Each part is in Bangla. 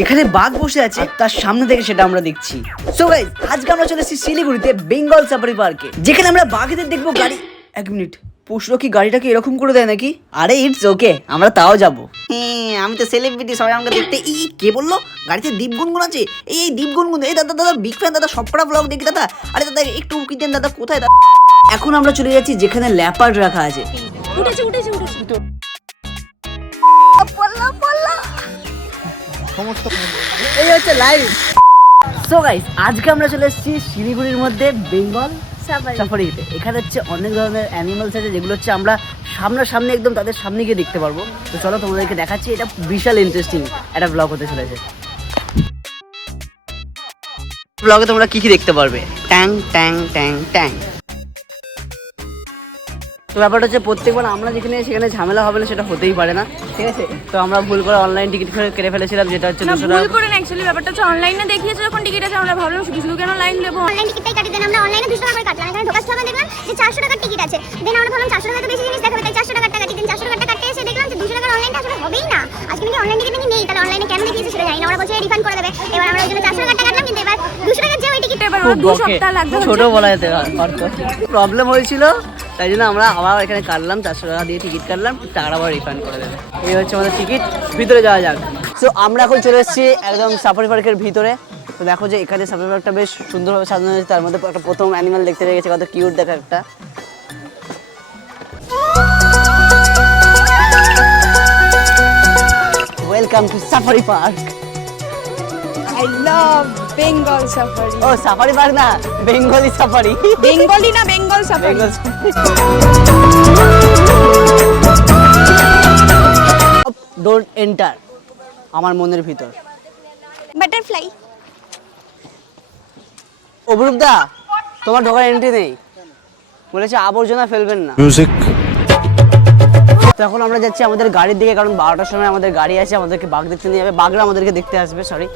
এখানে বাঘ বসে আছে, তার সামনে থেকে সেটা আমরা দেখছি। সো গাইস, আজকে আমরা চলে এসেছি শিলিগুড়িতে বেঙ্গল সাফারি পার্কে, যেখানে আমরা বাঘেদের দেখবো। গাড়ি, এক মিনিট, পশুরা কি গাড়িটাকে এরকম করে দেয় নাকি? আরে ইটস ওকে, আমরা তাও যাবো। হ্যাঁ, আমি তো সেলিব্রিটি, সবাই আমাকে দেখতে। কে বললো গাড়িতে দীপ গুনগুন আছে? এই দীপ গুনগুন, এই দাদা দাদা বিগ ফ্যান দাদা, সবকটা ব্লগ দেখি দাদা। আরে দাদা একটু উকি দেন দাদা, কোথায় দাদা? এখন আমরা চলে যাচ্ছি যেখানে ল্যাপার্ড রাখা আছে। উঠেছে উঠেছে উঠেছে এই হচ্ছে লাইভ। সো গাইস, আজকে আমরা চলে এসেছি শিলিগুড়ির মধ্যে বেঙ্গল সাফারিতে। এখানে হচ্ছে অনেক ধরনের অ্যানিমালস আছে, যেগুলো হচ্ছে আমরা সামনাসামনি একদম তাদের সামনে গিয়ে দেখতে পারবো। তো চলো তোমাদেরকে দেখাচ্ছি, এটা বিশাল ইন্টারেস্টিং একটা ব্লগ হতে চলেছে। ব্লগে তোমরা কি কি দেখতে পারবে? ট্যাং ট্যাং ট্যাং ট্যাং। তো ব্যাপারটা হচ্ছে প্রত্যেকবার আমরা যেখানে সেখানে ঝামেলা হবে না, সেটা হতেই পারে না, ঠিক আছে? তো আমরা ভুল করে অনলাইন টিকিট কেটে ফেলেছিলাম, যেটা হচ্ছে 200 ভুল টাকা। করে না, অ্যাকচুয়ালি ব্যাপারটা হচ্ছে অনলাইনে দেখিয়েছে যখন টিকিট আছে, আমরা ভাবলাম শুধু শুধু কেন লাইন দেবো, অনলাইন টিকিটটাই কাটি দেন। আমরা অনলাইনে 200 টাকা করে কাটলাম, এখানে ঢোকার সময় দেখলাম যে 400 টাকার টিকিট আছে। দেন আমরা ভাবলাম 400 টাকা তো বেশি জিনিস দেখাবে, তাই 400 টাকাটা কাটি দেন। 400 টাকাটা কাটতে এসে দেখলাম যে 200 টাকার অনলাইনটা আসলে হবেই না। আজকে নাকি অনলাইন টিকিট নাকি নেই, তাহলে অনলাইনে কেন দেখিয়েছে সেটা জানি না। ওরা বলছে রিফান্ড করে দেবে। এবার আমরা ওই জন্য 400 টাকাটা কাটলাম, কিন্তু এবার 200 টাকার যে ওই টিকিট এবার আমার 2 সপ্তাহ লাগবে। ছোট বলা যেতে পারতো, প্রবলেম হয়েছিল, তাই জন্য আমরা আবার এখানে কাটলাম, 400 টাকা দিয়ে টিকিট কাটলাম, টাকাটা আবার রিফান্ড করে দেবে। এই হচ্ছে আমাদের টিকিট। ভিতরে যাওয়া যাক। সো আমরা এখন চলে এসেছি একদম সাফারি পার্কের ভিতরে। তো দেখো যে এখানে সাফারি পার্কটা বেশ সুন্দরভাবে সাজানো হয়েছে। তার মধ্যে একটা প্রথম অ্যানিমাল দেখতে পেয়ে গেছে, কত কিউট দেখা একটা। Welcome to safari park. I love Bengal safari. ও সাফারি পার্ক না, বেঙ্গলি সাফারি। বেঙ্গলি না, বেঙ্গল সাফারি। ডোন্ট এন্টার আমার মনের ভিতর। বাটারফ্লাই। অপরূপ দা, তোমার ঢোকার এন্ট্রি নেই, বলেছে আবর্জনা ফেলবেন না। তখন আমরা যাচ্ছি আমাদের গাড়ির দিকে, কারণ 12টার সময় আমাদের গাড়ি আছে, আমাদেরকে বাঘ দেখতে নিয়ে যাবে। বাঘরা আমাদেরকে দেখতে আসবে। সরি,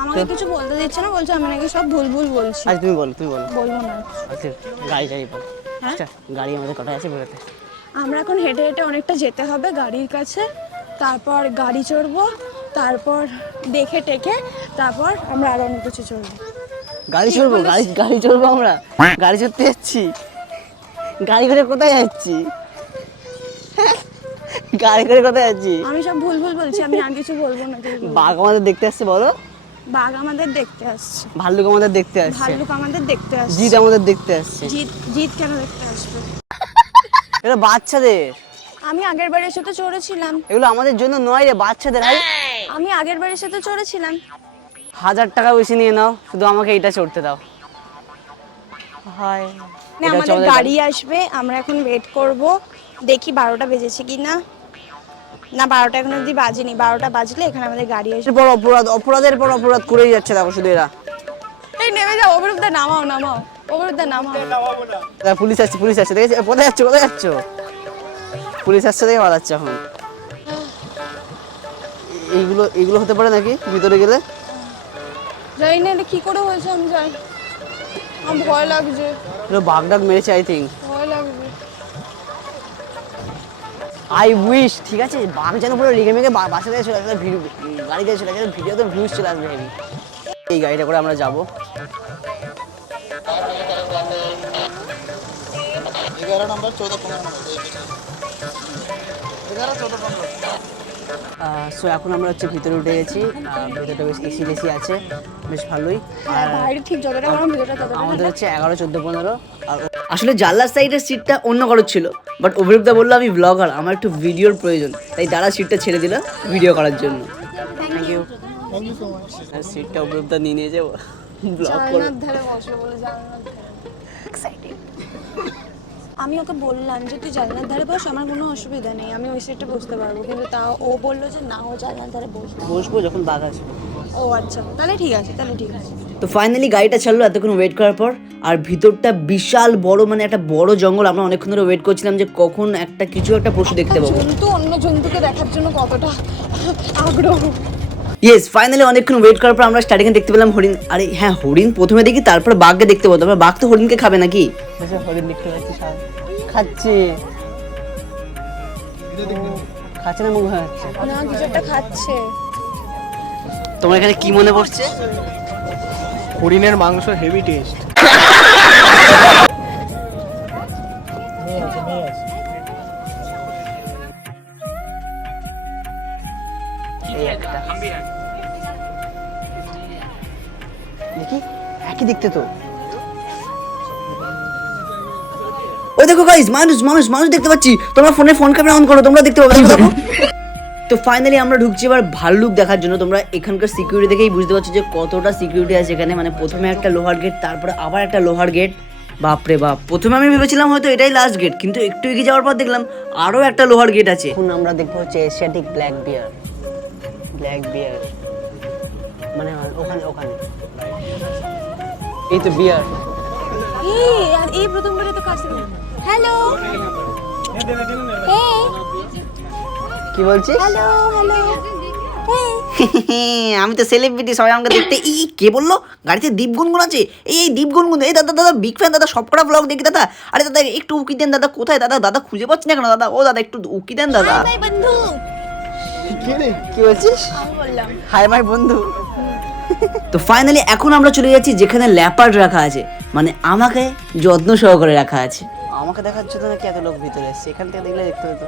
আমাকে কিছু বলতে দিচ্ছে না, বলছে আমি নাকি সব ভুল ভুল বলছি। আচ্ছা তুমি বলো, তুমি বলো। বলবো না। আচ্ছা গাড়ি বলো। হ্যাঁ? আচ্ছা গাড়ি আমাদের কটা আছে বেরোতে? আমরা এখন হেঁটে হেঁটে অনেকটা যেতে হবে গাড়ির কাছে, তারপর গাড়ি চড়বো, তারপর দেখে টেকে তারপর আমরা আরো অনেক কিছু চড়বো। গাড়ি চড়বো? গাড়ি চড়বো আমরা? গাড়ি চড়তে যাচ্ছি? গাড়ি করে কোথায় যাচ্ছি? গাড়ি করে কোথায় যাচ্ছি? আমি সব ভুল ভুল বলছি, আমি আর কিছু বলবো না। তুই বল। বাঘ আমাদের দেখতে আসছে বলো? বাঘ আমাদের দেখতে আসছে, ভাল্লুক আমাদের দেখতে আসছে, ভাল্লুক আমাদের দেখতে আসছে, জিত আমাদের দেখতে আসছে। জিত জিত কেন দেখতে আসবে? এটা বাচ্চাদের, আমি আগের বারের সাথে চড়েছিলাম। এগুলো আমাদের জন্য নয় রে, বাচ্চাদের। আমি আগের বারের সাথে চড়েছিলাম। 1000 টাকা বেশি নিয়ে নাও, শুধু আমাকে এইটা চড়তে দাও। হায়, না, আমাদের গাড়ি আসবে, আমরা এখন ওয়েট করব, দেখি 12টা বেজেছে কি না। না, 12টা এখন অবধি বাজেনি, 12টা বাজলে এখানে আমাদের গাড়ি আসবে। বড় অপরাধ, অপরাধের পর অপরাধ করেই যাচ্ছে দেখো শুধু এরা। এই নেমে যাও, অবরুদ্ধা নামাও নামাও, অবরুদ্ধা নামাও। পুলিশ আসছে, পুলিশ আসছে, দেখেছি। কোথায় যাচ্ছ, কোথায় যাচ্ছ? পুলিশ আসছে দেখে পালাচ্ছে এখন। এইগুলো এইগুলো হতে পারে নাকি ভিতরে গেলে? জানি না এটা কি করে হয়েছে, আমি জানি, আমার ভয় লাগছে, এগুলো বাঘ ডাক মেরেছে আই থিঙ্ক। ভয় লাগছে। আই উইশ, ঠিক আছে, বাঘ যেন পুরো রেগে মেগে বাসা দিয়ে চলে আসবে, গাড়ি দিয়ে চলে আসবে, ভিডিওতে ভিউজ চলে আসবে হেভি। এই গাড়িটা করে আমরা যাবো। সো এখন আমরা হচ্ছে ভিতরে উঠে গেছি। ভিতরটা বেশ এসি আছে, বেশ ভালোই। আর বাইরে ঠিক যতটা গরম, ভিতরটা ততটা আমাদের হচ্ছে 11, 14, 15। আর আসলে জানলার সাইডের সিটটা অন্য কারোর ছিল, বাট অভিরূপদা বললো আমি ব্লগার, আমার একটু ভিডিওর প্রয়োজন, তাই দাঁড়া সিটটা ছেড়ে দিল ভিডিও করার জন্য। Thank you so much. সিটটা অভিরূপদা নিয়ে নিয়েছে, ব্লগ করো। জানলার ধারে বসলো বলে জানলার ধারে। এক্সাইটেড। আমি ওকে বললাম যে তুই জানলার ধারে বস, আমার কোনো অসুবিধা নেই, আমি ওই সিটে বসতে পারবো, কিন্তু তাও ও বললো যে না, ও জানলার ধারে বসবো। বসবো যখন বাঘ আসবে। ও আচ্ছা, তাহলে ঠিক আছে, তাহলে ঠিক আছে। তো ফাইনালি গাড়িটা ছাড়লো এতক্ষণ ওয়েট করার পর। আর ভিতরটা বিশাল বড়, মানে একটা বড় জঙ্গল। আমরা অনেকক্ষণ ধরে ওয়েট করছিলাম যে কখন একটা কিছু একটা পশু দেখতে পাবো। জন্তু অন্য জন্তুকে দেখার জন্য কতটা আগ্রহ। ইয়েস, ফাইনালি অনেকক্ষণ ওয়েট করার পর আমরা স্টার্টিংয়ে দেখতে পেলাম হরিণ। আরে হ্যাঁ, হরিণ প্রথমে দেখি, তারপর বাঘকে দেখতে পাবো। তারপর বাঘ তো হরিণকে খাবে নাকি? হরিণ দেখতে পাচ্ছি, খাচ্ছে, খাচ্ছে না, মুখ হচ্ছে না, কিছু একটা খাচ্ছে। তোমার এখানে কি মনে পড়ছে? হরিণের মাংস হেভি টেস্ট। দেখি একই দেখতে তো। ওই দেখো গাইস, মানুষ মানুষ মানুষ দেখতে পাচ্ছি। তোমরা ফোন ক্যামেরা অন করো, তোমরা দেখতে পাবে। দেখো তো ফাইনালি আমরা ঢুকছি এবার ভাল্লুক দেখার জন্য। তোমরা এখানকার সিকিউরিটি দেখেই বুঝতে পারছো যে কতটা সিকিউরিটি আছে এখানে। মানে প্রথমে একটা লোহার গেট, তারপরে আবার একটা লোহার গেট। বাপরে বাপ, প্রথমে আমি ভেবেছিলাম হয়তো এটাই লাস্ট গেট, কিন্তু একটু এগিয়ে যাওয়ার পর দেখলাম আরো একটা লোহার গেট আছে। এখন আমরা দেখবো হচ্ছে এশিয়াটিক ব্ল্যাক বিয়ার। ব্ল্যাক বিয়ার মানে ওখানে ওখানে এই তো বিয়ার। আর এই প্রথমবারে তো কাছে হ্যালো কি বলছিস? হ্যালো হ্যালো আমি তো সেলিব্রিটি, সবাই আমাকে দেখতে। এই কে বললো গাড়িতে দীপ গুনগুন আছে? এই দীপ গুনগুন, এই দাদা দাদা বিগ ফ্যান দাদা, সবকটা ব্লগ দেখি দাদা। আরে দাদা একটু উকি দেন দাদা। কোথায় দাদা? দাদা খুঁজে পাচ্ছি না কেন দাদা? ও দাদা একটু উকি দেন দাদা। হাই বন্ধু। কি বলছিস? আমি বললাম হাই মাই বন্ধু। তো ফাইনালি এখন আমরা চলে যাচ্ছি যেখানে ল্যাপার্ড রাখা আছে, মানে আমাকে যত্ন সহকারে রাখা আছে। আমাকে দেখার জন্য নাকি এত লোক ভিতরে এসছে, এখান থেকে দেখলে দেখতে হতো।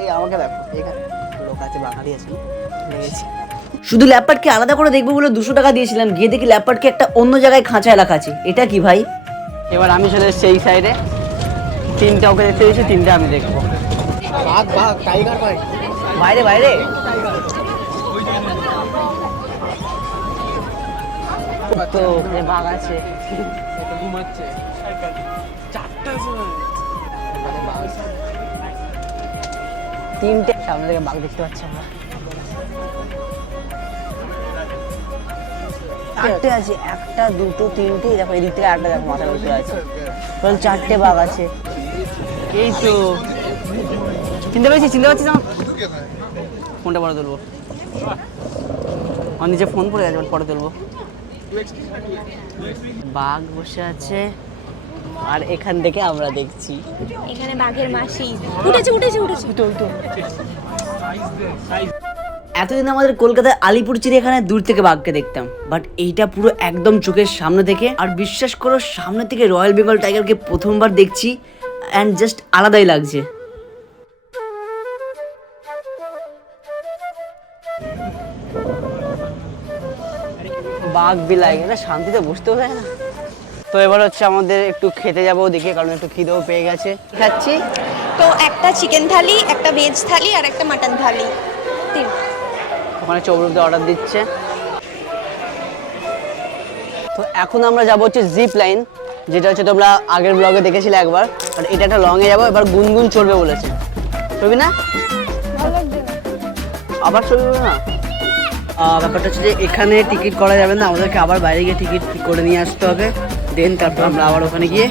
এই আমাকে দেখো, এখানে লোক আছে, বাঙালি আছে। শুধু ল্যাপার্ডকে আলাদা করে দেখবো বলে 200 টাকা দিয়েছিলাম, গিয়ে দেখি ল্যাপার্ডকে একটা অন্য জায়গায় খাঁচায় রাখা আছে। এটা কি ভাই? এবার আমি চলে এসেছি এই সাইডে, 3টা ওকে দেখতে দিয়েছি, 3টা আমি দেখবো। বাঘ বাঘ টাইগার ভাই, বাইরে বাইরে তো বাঘ আছে। ঘুমাচ্ছে। 4টার সময় 3টে সামনে থেকে বাঘ দেখতে পাচ্ছি আমরা। 4টে আছে, 1টা 2টো 3টে। দেখো এদিক থেকে 8টা, দেখো মাথার উপরে আছে। টোটাল 4টে বাঘ আছে। এই তো চিনতে পারছিস না? ফোনটা পরে তুলবো, আমার নিচে ফোন পড়ে গেছে, পরে তুলবো। বাঘ বসে আছে আর এখান থেকে আমরা দেখছি এখানে বাঘের মাসি উঠেছে উঠেছে উঠেছে। এতদিন আমাদের কলকাতায় আলিপুর চিড়িয়াখানায় দূর থেকে বাঘকে দেখতাম, বাট এইটা পুরো একদম চোখের সামনে থেকে। আর বিশ্বাস করো, সামনে থেকে রয়্যাল বেঙ্গল টাইগারকে প্রথমবার দেখছি, অ্যান্ড জাস্ট আলাদাই লাগছে। বাঘ বিলাই না, শান্তিতে বসতেও দেয় না। তো এবার হচ্ছে আমাদের একটু খেতে যাবো দেখে, কারণ একটু খিদেও পেয়ে গেছে। খাচ্ছি তো একটা চিকেন থালি, একটা ভেজ থালি আর একটা মাটন থালি। ওখানে চৌরুকদা অর্ডার দিচ্ছে। তো এখন আমরা যাবো হচ্ছে জিপ লাইন, যেটা হচ্ছে তোমরা আগের ব্লগে দেখেছিলে একবার। আর এটা একটা লং এ যাবো, এবার গুনগুন চলবে বলেছে। চলবি না? আবার চলবে না? ব্যাপারটা হচ্ছে যে এখানে টিকিট করা যাবে না, আমাদেরকে আবার বাইরে গিয়ে টিকিট করে নিয়ে আসতে হবে। দেন তারপর আমরা আবার ওখানে গিয়ে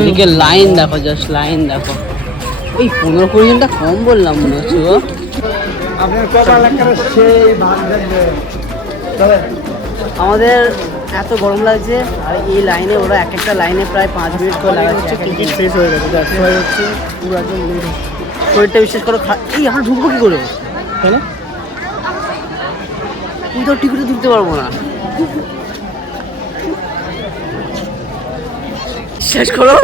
ওদিকে লাইন দেখো, জাস্ট লাইন দেখো। এই 15-20 জনটা কম বললাম মনে হচ্ছে গো। আমাদের এত গরম লাগছে, আর এই লাইনে ওরা এক একটা লাইনে প্রায় 5 মিনিট করে লাগাচ্ছে। টিকিট শেষ হয়ে গেছে, হচ্ছে পুরো একদম শরীরটা বিশ্বাস করো। এই আমরা ঢুকবো কি করে? কেন? তুই তো টিকিটে ঢুকতে পারবো না। শেষ করো,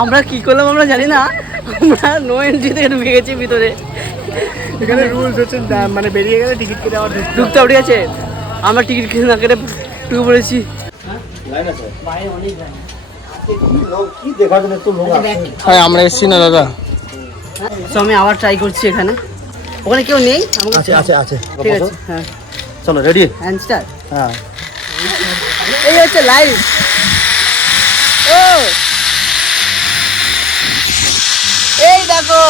আমরা কি করলাম আমরা জানি না, আমরা নো এন্ট্রি থেকে ঢুকে গেছি ভিতরে। এখানে রুলস হচ্ছে মানে বেরিয়ে গেলে টিকিট কেটে আবার ঢুকতে হবে, ঠিক আছে? আমরা টিকিট কিনে না কেটে ঢুকে পড়েছি। হ্যাঁ আমরা এসছি না দাদা। তো আমি আবার ট্রাই করছি এখানে। ওখানে কেউ নেই? আছে আছে আছে ঠিক আছে, হ্যাঁ চলো রেডি। Hand star. হ্যাঁ এই হচ্ছে লাইভ। ও এই দেখো,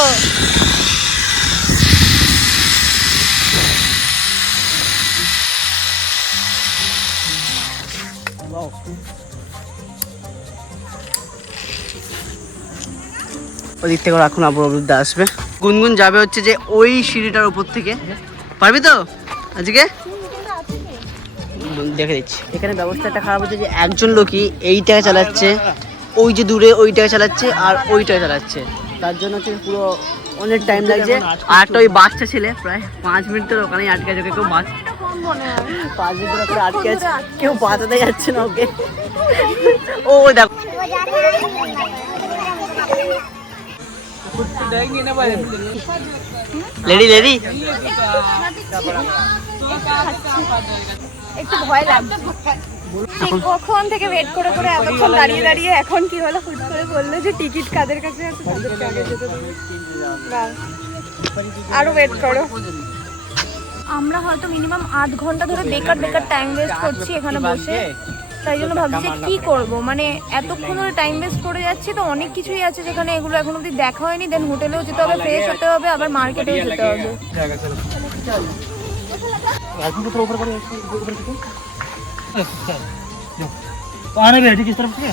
ওদিক থেকে রাখুন, অবরুদ্ধ আসবে। গুনগুন যাবে হচ্ছে যে ওই সিঁড়িটার উপর থেকে। পারবি তো আজকে? দেখে দিচ্ছি। এখানে ব্যবস্থাটা খারাপ হচ্ছে যে একজন লোকই এইটাকে চালাচ্ছে, ওই যে দূরে ওইটাকে চালাচ্ছে আর ওইটাকে চালাচ্ছে। তার জন্য হচ্ছে পুরো অনেক টাইম লাগছে। আর একটা ওই বাচ্চা ছেলে প্রায় 5 মিনিট ধরে ওখানেই আটকে আছে, কেউ 5 মিনিট ধরে ওখানে আটকে আছে, কেউ বাঁচাতে যাচ্ছে না ওকে। ও দেখো লেডি লেডি একটু ভয় লাগছে। কখন থেকে ওয়েট করে করে এতক্ষণ দাঁড়িয়ে দাঁড়িয়ে এখন কি হলো, হুট করে বললো যে টিকিট কাদের কাছে আছে তাদেরকে আগে যেতে দেবে। আরো ওয়েট করো। আমরা হয়তো মিনিমাম 8 ঘন্টা ধরে বেকার টাইম ওয়েস্ট করছি এখানে বসে। তাই জন্য ভাবছি যে কি করব, মানে এতক্ষণ ধরে টাইম ওয়েস্ট করে যাচ্ছি, তো অনেক কিছুই আছে যেখানে এগুলো এখন অবধি দেখা হয়নি। দেন হোটেলেও যেতে হবে, ফ্রেশ হতে হবে, আবার মার্কেটেও যেতে হবে। आने भी है किस तरफ से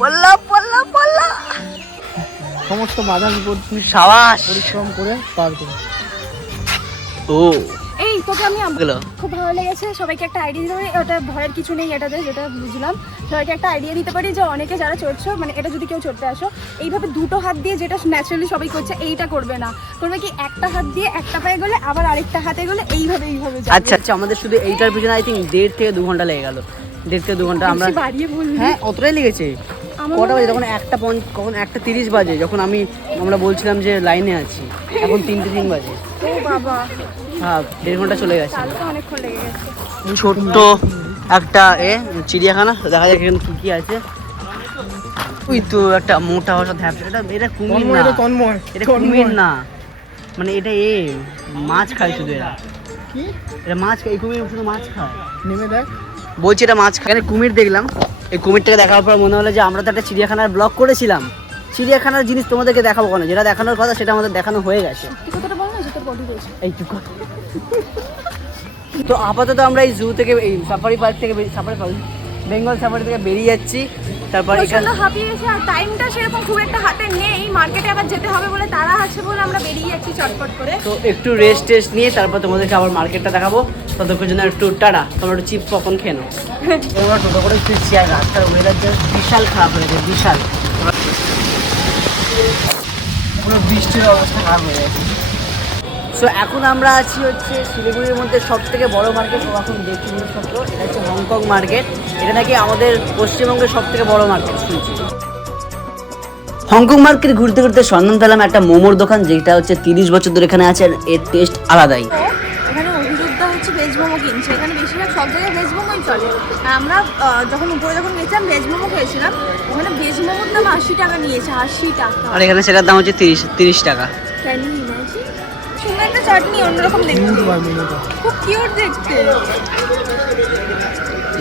পল্লা পল্লা পল্লা সমস্ত বাধা সাবাস পরিশ্রম করে পার করে। ও এই তোকে আমি গেলো খুব ভালো লেগেছে। সবাইকে একটা আইডিয়া দিতে পারি, ওটা ভয়ের কিছু নেই এটাতে, যেটা বুঝলাম। সবাইকে একটা আইডিয়া দিতে পারি যে অনেকে যারা চড়ছো, মানে এটা যদি কেউ চড়তে আসো, এইভাবে দুটো হাত দিয়ে যেটা ন্যাচারালি সবাই করছে এইটা করবে না, করবে কি একটা হাত দিয়ে একটা পায়ে গেলে আবার আরেকটা হাতে গেলে এইভাবে যাবে। আচ্ছা আচ্ছা, আমাদের শুধু এইটার পিছনে আই থিঙ্ক 1.5 থেকে 2 ঘন্টা লেগে গেল। 1.5 থেকে 2 ঘন্টা আমরা, বেশি বাড়িয়ে বললি। হ্যাঁ অতটাই লেগেছে। কটা বাজে তখন? কখন 1:30 বাজে যখন আমরা বলছিলাম যে লাইনে আছি, এখন 3:03 বাজে। ও বাবা, হ্যাঁ 1.5 ঘন্টা চলে গেছে। তাহলে তো অনেকক্ষণ লেগে গেছে। ছোট্ট একটা চিড়িয়াখানা, দেখা যাক এখানে কি কি আছে। ওই তো একটা মোটা হসা ধ্যাপসা, এটা কুমির না, এটা কুমির না, মানে এটা মাছ খায় শুধু। এটা মাছ খায়, এই কুমির শুধু মাছ খায়। নেমে দেখ, বলছি এটা মাছ খায়। এখানে কুমির দেখলাম, এই কুমিরটাকে দেখার পর মনে হলো যে আমরা তো একটা চিড়িয়াখানার ব্লগ করেছিলাম, চিড়িয়াখানার জিনিস তোমাদেরকে দেখাবো কেন, যেটা দেখানোর কথা সেটা আমাদের দেখানো হয়ে গেছে। তুই কথাটা বল না, যে তোর বডি রয়েছে। এইটুকু। তো আপাতত আমরা এই জু থেকে, এই সাফারি পার্ক থেকে, বেঙ্গল সাফারি থেকে বেরিয়ে যাচ্ছি। তারপর প্রচন্ড হাঁপিয়ে গেছে, আর টাইমটা সেরকম খুব একটা হাতে নেই। মার্কেটে আবার যেতে হবে বলে তারা আছে বলে আমরা বেরিয়ে যাচ্ছি চটপট করে। তো একটু রেস্ট নিয়ে তারপর তোমাদেরকে আবার মার্কেটটা দেখাবো। ততক্ষণ জন্য একটু টাটা, তোমরা একটু চিপস পপকর্ন খেয়ে নাও। আমরা টোটো করে ফিরছি, আর রাস্তার ওয়েদার বিশাল খারাপ হয়েছে, বিশাল পুরো বৃষ্টির অবস্থা খারাপ হয়ে গেছে। সো এখন আমরা আছি হচ্ছে শিলিগুড়ির মধ্যে সব থেকে বড় মার্কেট, ও এখন দেখছি জিনিসপত্র। এটা হচ্ছে হংকং মার্কেট। এটা নাকি আমাদের পশ্চিমবঙ্গের সব থেকে বড় মার্কেট শুনছি। হংকং মার্কেট ঘুরতে ঘুরতে সন্ধান পেলাম একটা মোমোর দোকান, যেটা হচ্ছে 30 বছর ধরে এখানে আছে, আর এর টেস্ট আলাদাই। এখানে অভিযোগটা হচ্ছে ভেজ মোমো কিনছে, এখানে বেশিরভাগ সব জায়গায় ভেজ মোমোই চলে। আর আমরা যখন উপরে গেছিলাম ভেজ মোমো খেয়েছিলাম, ওখানে ভেজ মোমোর দাম 80 টাকা নিয়েছে, 80 টাকা। আর এখানে সেটার দাম হচ্ছে 30 টাকা। সুন্দর একটা চাটনি, অন্যরকম দেখতে, খুব কিউট দেখতে।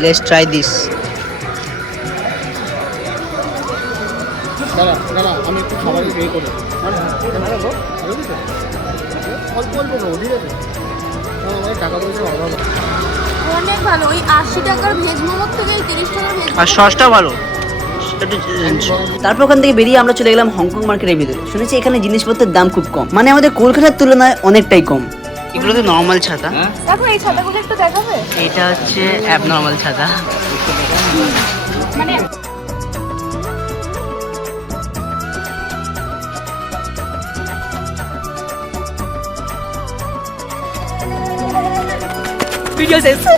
Let's try this. দাঁড়া আমি একটু খাবার পে করি। অল্প অল্প নেবো, ঠিক আছে? আমার টাকা পয়সার অভাব। অনেক ভালো, ওই 80 টাকার ভেজ মোমোর থেকে এই 30 টাকার ভেজ আর সসটাও ভালো। তারপর ওখান থেকে বেরিয়ে আমরা চলে গেলাম হংকং মার্কেটের ভিতরে। শুনেছি এখানে জিনিসপত্রের দাম খুব কম, মানে আমাদের কলকাতার তুলনায় অনেকটাই কম। এগুলো তো নর্মাল ছাতা। দেখো এই ছাতাগুলো একটু দেখাবে। এটা হচ্ছে অ্যাবনর্মাল ছাতা। মানে ভিডিও শেষ।